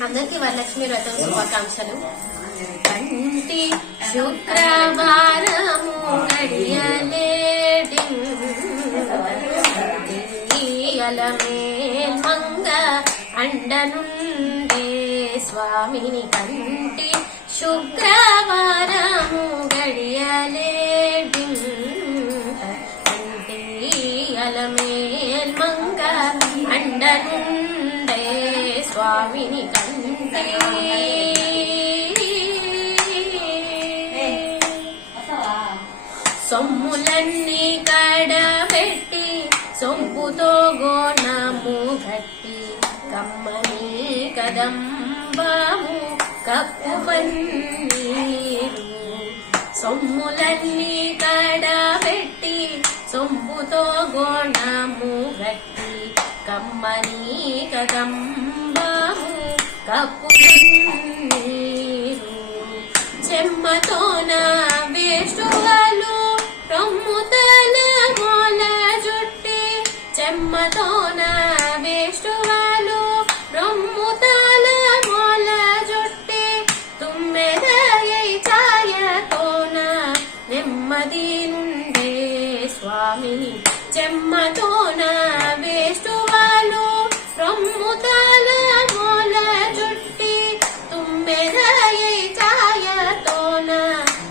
అందరికీ వరలక్ష్మి వ్రతం శుభాకాంక్షలు. కంటి శుక్రవారము మంగ అండనుండే స్వామిని కంటి శుక్రవారము గడియలేడి మంగ అండనుండే స్వామిని కంటే సొమ్ములన్నీ కడబెట్టి సొంపుతో గోనము గట్టి కమ్మని కదంబము కప్పు పన్నీరు సొమ్ములన్నీ కడబెట్టి సొంపుతో గోనము గట్టి కమ్మని కదంబము కప్పు పన్నీరు చెమ్మతోన వేష్టువలు రొమ్ముతల మొల జుట్టి చెమ్మతోన వేష్టువలు రొమ్ముతల మొల జుట్టి తుమ్మెదయై ఛాయతోన నెమ్మది నుండే స్వామిని చెమ్మతోన వేష్టువలు రొమ్ముతల మొల జుట్టి తుమ్మెదయై ఛాయతోన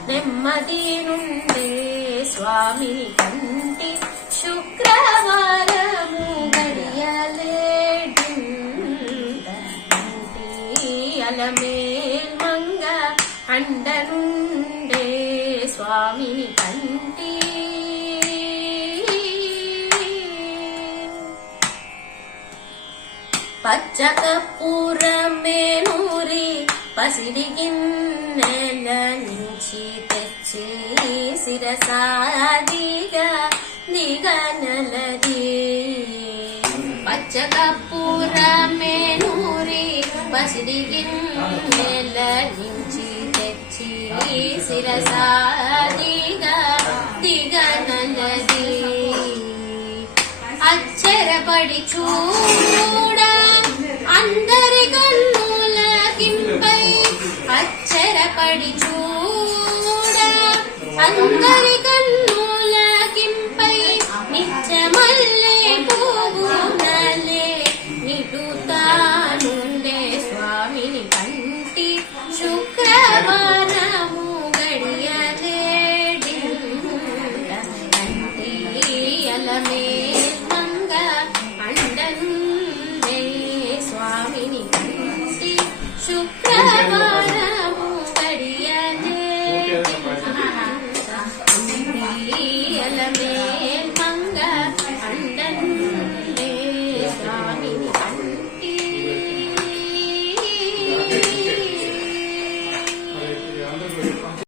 నెమ్మది నుండే స్వామిని కంటి శుక్రవారము గడియలేడి అలమేల్ మంగ అండనుండే స్వామిని కంటి పచ్చ కర్పూరమే నూరి పసిడి గిన్నెల నుంచి తెచ్చి శిరసాదిగా దిగనలది పచ్చ కర్పూరమే నూరి పసిడి గిన్నెల నుంచి తెచ్చి శిరసాదిగా దిగనలది అచ్చరపడి చూడ అందరి కన్నులకింపై అచ్చరపడి చూడ అందరి కన్నులకింపై నిత్యమల్లే పువ్వునలే నిటుతానుండే స్వామిని కంటి శుక్రవారము గడియలేడి కంటి అలమే మంగ అండనుండే స్వామిని కంటి శుక్రవారము గడియలేడి అలమే